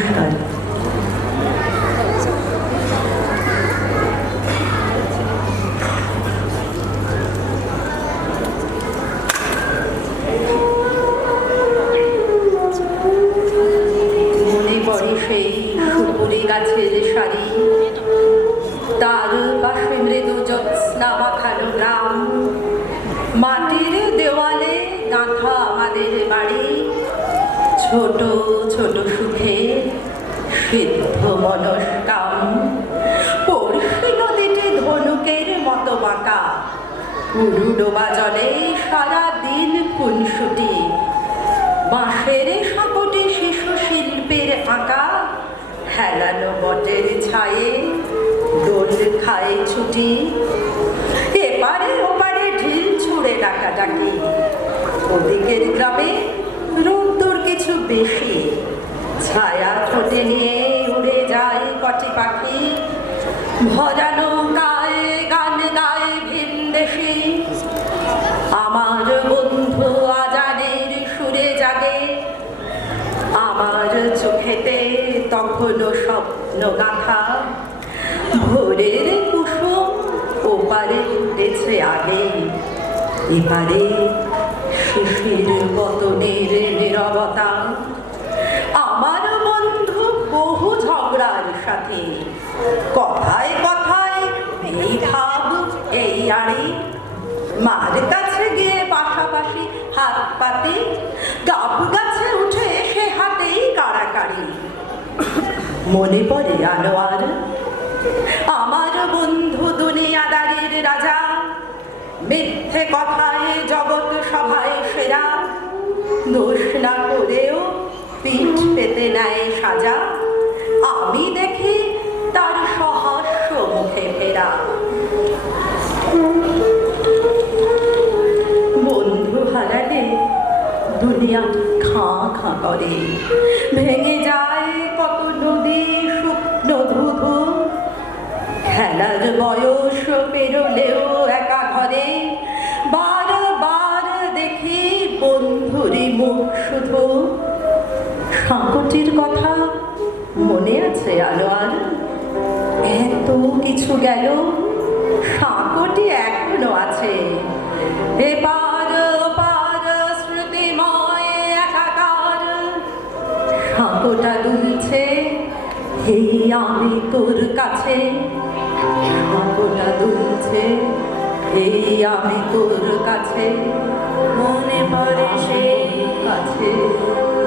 নমস্কার। মনে পড়ে সেই সুপুরি গাছের সারি, তার পাশে মৃদু জ্যোৎস্না মাখানো গ্রাম, মাটির দেওয়ালে গাঁথা আমাদের বাড়ি, ছোট ছোট সুখে সিদ্ধ মনস্কাম। পড়শি নদীটি ধনুকের মতো বাঁকা, পুরু ডোবা জলে সারা দিন খুনসুটি, বাঁশের সাঁকোটি শিশু শিল্পের আঁকা, হেলানো বটের ছায়ে দোল খায় ছুটি। এপারে ওপারে ঢিল ছুঁড়ে ডাকাডাকি, ওদিকের গ্রামে রোদ্দুর কিছু বেশি, ছায়া ঠোঁটে নিয়ে উড়ে যায় কটি পাখি, ভরানো গায়ে গান গায়ে ভিনদেশি। আমার বন্ধু আজানের সুরে জাগে, আমার চোখেতে তখনও স্বপ্ন গাঁথা। ভোরের কুসুম ওপারে উঠেছে আগে, এপারে শিশির পতনের নীরবতা। আমার বন্ধু বহু ঝগড়ার সাথে, কথায় কথায় এই ভাব এই আড়ি, মার কাছে গিয়ে পাশাপাশি হাত পাতে, গাব গাছে উঠে সে হাতেই কাড়াকাড়ি। মনে পড়ে আনোয়ার, আমার বন্ধু দুনিয়াদারির রাজা, মিথ্যে কথায় জগৎ সভায় সেরা, দোষ না করেও পিঠ পেতে নেয় সাজা। আমি দেখি তার সহাস্য মুখে ফেরা। বন্ধু হারালে দুনিয়া খাঁ খাঁ করে, ভেঙে যায় কত নদী শুকনো ধুধু। খেলার বয়স পেরোলেও একা ঘরে, বারবার দেখি বন্ধুরই মুখ শুধু। সাঁকোটির কথা মনে আছে আনোয়ার? এত কিছু গেল, সাঁকোটি এখনো আছে। এপার ওপার স্মৃতিময় একাকার, সাঁকোটা দুলছে এই আমি তোর কাছে, সাঁকোটা দুলছে এই আমি তোর কাছে। মনে পড়ে সেই কাছে,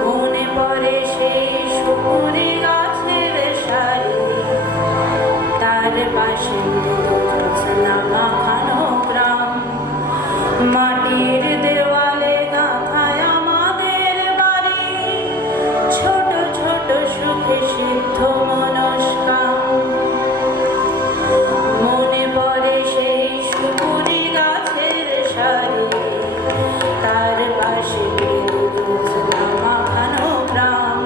মনে পড়ে সেই সুপুরি গাছের সারি, তার পাশে জ্যোৎস্না মাখানো গ্রাম, মাটির দেওয়ালে গাঁথায় আমাদের বাড়ি, ছোট ছোট সুখে সিদ্ধ মনস্কাম। মনে পড়ে সেই সুপুরি গাছের সারি, তার পাশে জ্যোৎস্না মাখানো গ্রাম,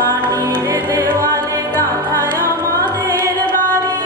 মাটির দেওয়ালে গাঁথায় আমাদের বাড়ি,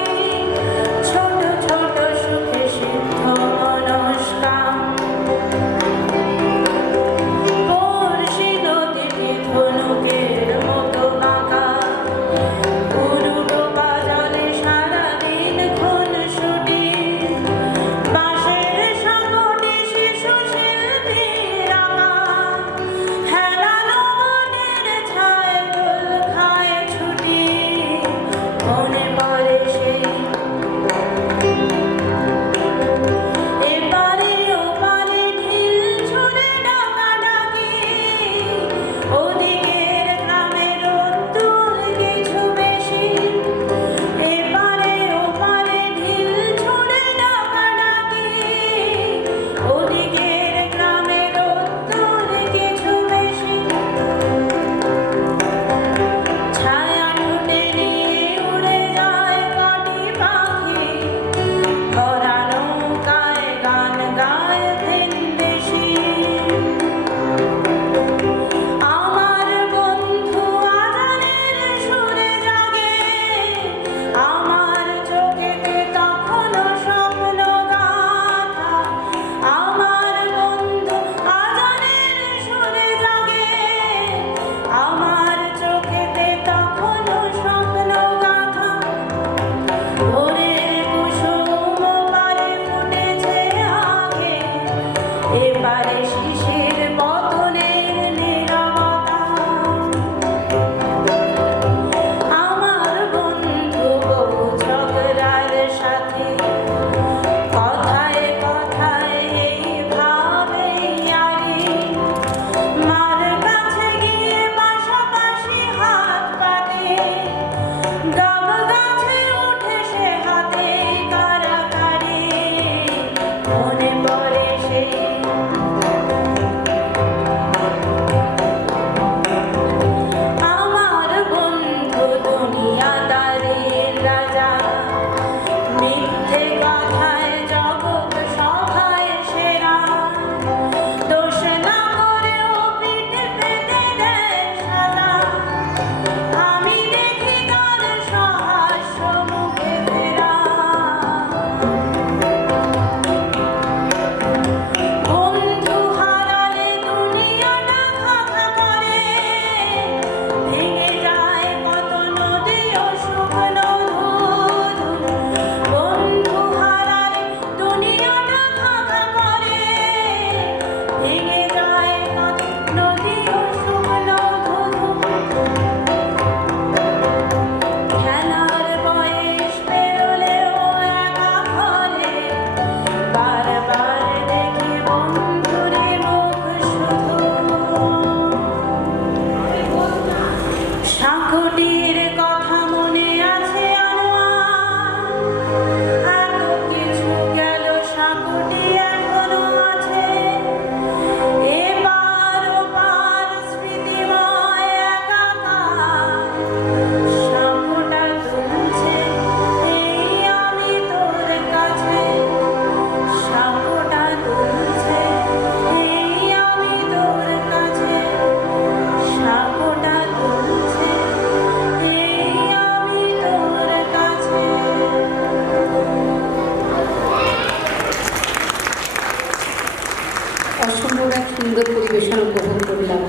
সুন্দর পরিবেশন উপভোগ করলাম।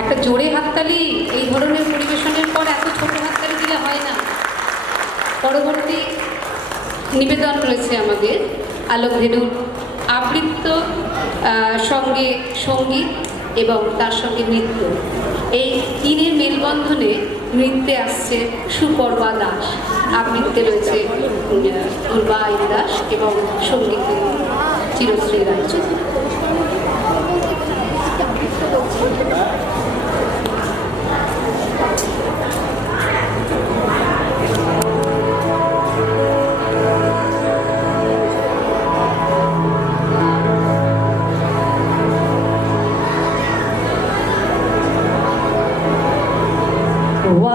একটা জোরে হাততালি এই ধরনের পরিবেশনের পর এত ছোট হাততালি দিলে হয় না। পরবর্তী নিবেদন রয়েছে আমাদের আলোক ধেনুর আবৃত্ত সঙ্গে সঙ্গীত এবং তার সঙ্গে নৃত্য। এই তিনের মেলবন্ধনে নৃত্যে আসছে সুপর্বা দাস, আবৃত্তে রয়েছে দুর্বা দাস এবং সঙ্গীতে Chirashree Roychowdhury.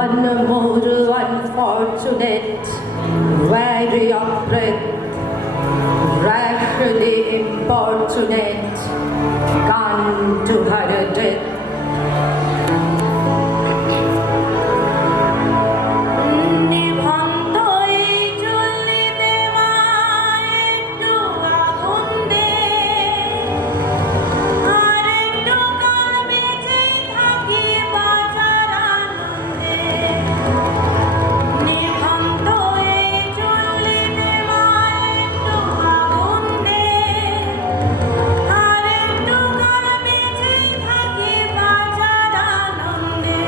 One more unfortunate, weary of breath, rashly importunate, gone to her death. নিভন্ত এই চুল্লিতে মা একটু আগুন দে, আর একটু কাল বেঁচে থাকি বাঁচার আনন্দে। নিভন্ত এই চুল্লিতে মা একটু আগুন দে, আর একটু কাল বেঁচে থাকি বাঁচার আনন্দে।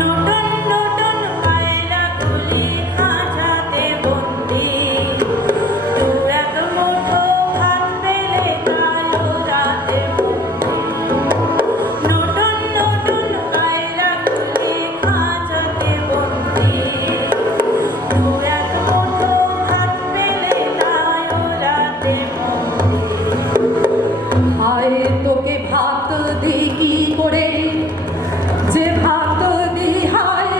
নতুন নতুন পায়রা তুলি খাঁচাতে বন্দি, দু এক মুঠো ভাত পেলে কালো রাতে বন্দি। নতুন নতুন পায়রা তুলি খাঁচাতে বন্দি, দু এক মুঠো ভাত পেলে কালো রাতে বন্দি। হায় তোকে ভাত দিই কি করে, যে ভাত দিই হায়,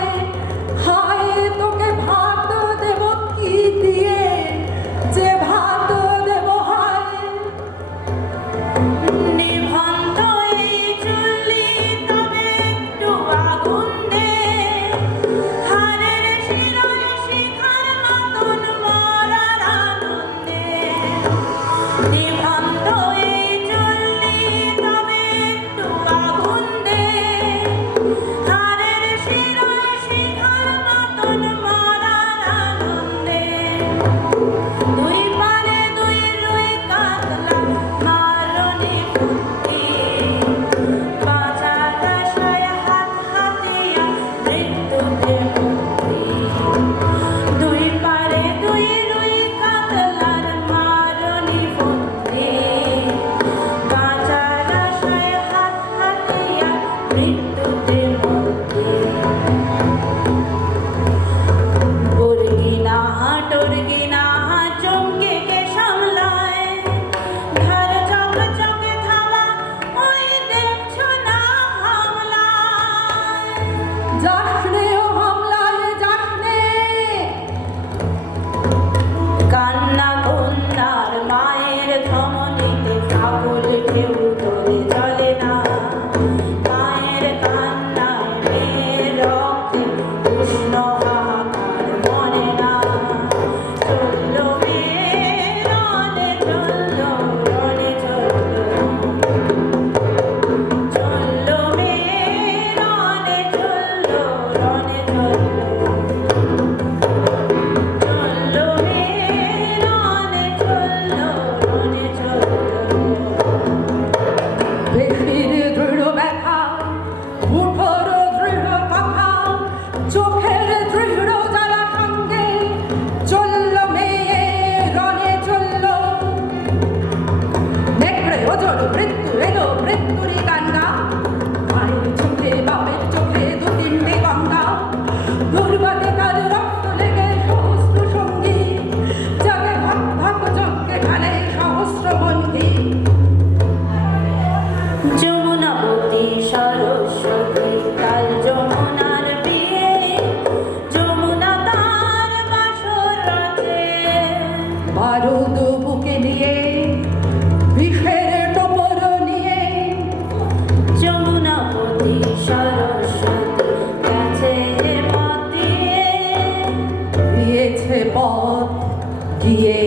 হায় তোকে ভাত দেব কি দিয়ে, যে ভাত দেব হায়। নিভন্ত এই চুল্লি তবে একটু আগুন দে, হাড়ের শিরায় শিখার মতন মরার আনন্দে। নিভন্ত এই চুল্লি তবে একটু আগুন দে, হাড়ের শিরায় শিখার মতন মরার আনন্দে। দুই পারে দুই রুই কাতলা মারনি ফুটি, বাঁচার আশায় হাত হাতিয়া মৃত্যুতে মুক্তি। দুই পারে দুই রুই কাতলার মারনি ফুটি, বাঁচার আশায় হাত হাতিয়া মৃত্যুতে মুক্তি। বর্গিনা টর্গিনা চমকে কে সামলায়, ধার চকচকে থালা ওই দেখছো না হামলায়। যাসনে ও হামলায় যাসনে, কান্না কন্যার মায়ের ধমনীতে ফাগুল ঢেউ তোলে চলে না, মায়ের কান্নায় মেয়ের রক্তে উষ্ণ হাহাকার মরে না। চললো মেয়ে রনে চললো, রনে চললো, চললো মেয়ে রনে চললো, রনে চললো, চললো মেয়ে রনে চললো, রনে চললো। পেশির দৃঢ় ব্যথা, মুঠোর দৃঢ় কথা, চোখের দৃঢ় জ্বালা সঙ্গে চলল মেয়ে রনে চলল। নেকড়ে ওজোর মৃত্যু এলো, মৃত্যুরই কান্না, মায়ের চোখে বাপের চোখে দু তিনটে গঙ্গা। দুর্বাতে তার রক্ত লেগে সহস্র সঙ্গী, যাকে ভাগ ভাগ চোখকে ঢালে সহস্র বন্ধী। যমুনাবতী সরস্বতী কাল যমুনার বিয়ে, যমুনা তার বাসর রাতে। বারুদ বুকে নিয়ে, বিষের টোপর নিয়ে, যমুনাবতী সরস্বতী গেছে পথ দিয়ে, দিয়েছে পথ গিয়ে।